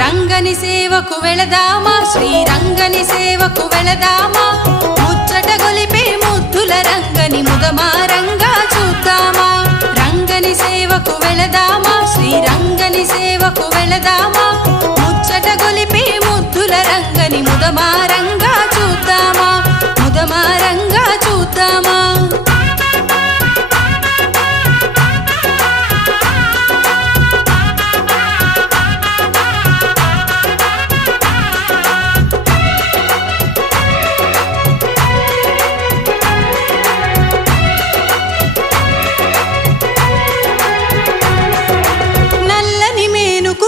రంగని సేవకు వెళదామా, శ్రీరంగని సేవకు వెళదామా, ముచ్చట గొలిపే ముద్దుల రంగని ముదమారంగా చూద్దామా. రంగని సేవకు వెళదామా, శ్రీరంగని సేవకు వెళదామా, ముచ్చట గొలిపే ముద్దుల రంగని ముదమారంగా చూద్దామా, ముదమారంగా చూద్దామా.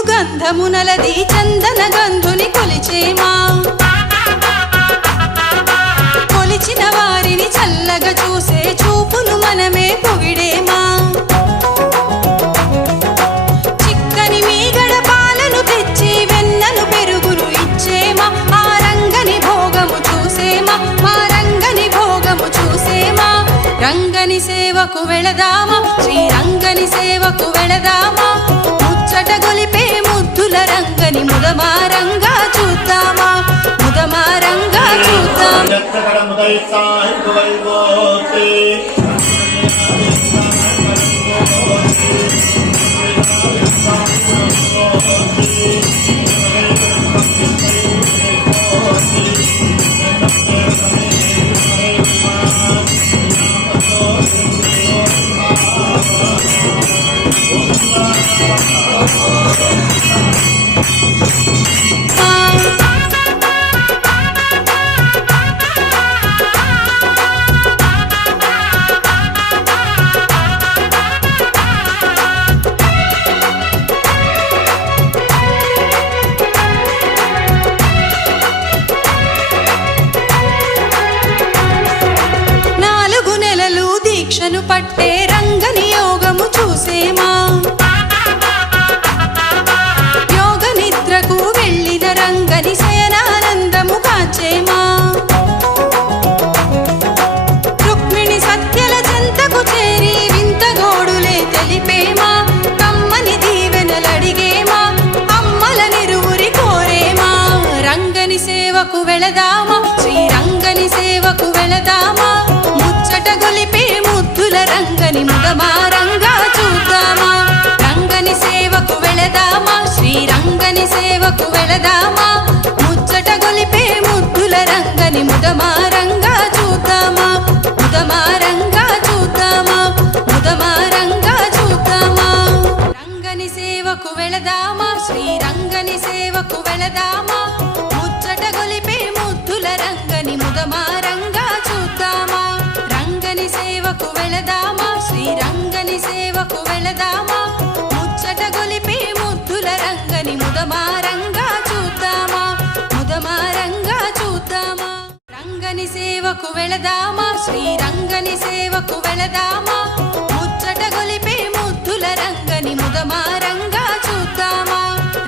గంధమునలది చందన గంధుని కొలిచేమా, కొలిచిన వారిని చల్లగా చూసే చూపును మనమే పొగిడేమా. చిక్కని మీగడ పాలను తెచ్చి వెన్నను పెరుగును ఇచ్చేమా, ఆ రంగని భోగము చూసేమా, మా రంగని భోగము చూసేమా. రంగని సేవకు వెళదామా, శ్రీరంగని సేవకు వెళదామా, ముచ్చట గొలిపే ముద్దుల రంగని ముదమారంగా చూద్దామా, ముదమారంగా చూద్దాం. దీక్షను పట్టే రంగని యోగము చూసేమా, యోగ నిద్రకు వెళ్ళిన రంగని శయనానందము కాచేమా. రుక్మిణి సత్యల చెంతకు చేరి వింత గోడులే తెలిపేమా, కమ్మని దీవెనలడిగేమా, అమ్మల నిరువురి కోరేమా. రంగని సేవకు వెళదామా, శ్రీరంగని సేవకు వెళదామా, ముచ్చట గొలిపే ముద్దుల రంగని ముదమారంగా చూద్దామా. రంగని సేవకు వెళదామా, శ్రీరంగని సేవకు వెళదామా, ముచ్చట గొలిపే ముద్దుల రంగని ముదమారంగా చూద్దామా, ముదమారంగా చూద్దామా, ముదమారంగా చూద్దామా. రంగని సేవకు వెళదామా, శ్రీరంగని సేవకు వెళదామా, ముచ్చట గొలిపే ముద్దుల రంగని ముదమారంగా చూద్దామా. రంగని సేవకు వెళదామా, శ్రీరంగని సేవకు వెళదామా, ముచ్చట గొలిపే ముద్దుల రంగని ముదమారంగా చూద్దామా, ముదమారంగా చూద్దామా. రంగని సేవకు వెళదామా, శ్రీరంగని సేవకు వెళదామా, ముచ్చట గొలిపే ముద్దుల రంగని ముదమారంగా చూద్దామా.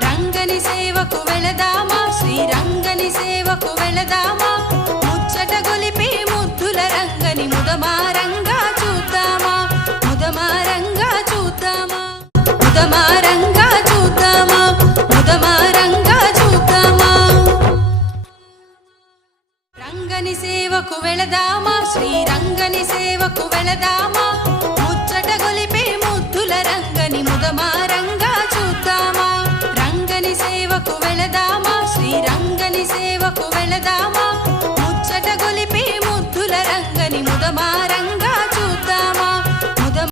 రంగని సేవకు వెళదామా, శ్రీరంగని సేవకు వెళదామా, ముచ్చట గొలిపే ముద్దుల రంగని ముదమారంగా చూద్దామా, ముదమారంగా చూద్దామా, ముదమారంగా చూద్దామా, ముదమారంగా చూద్దామా. రంగని సేవకు వెళదామా, శ్రీరంగని సేవకు వెళదామా,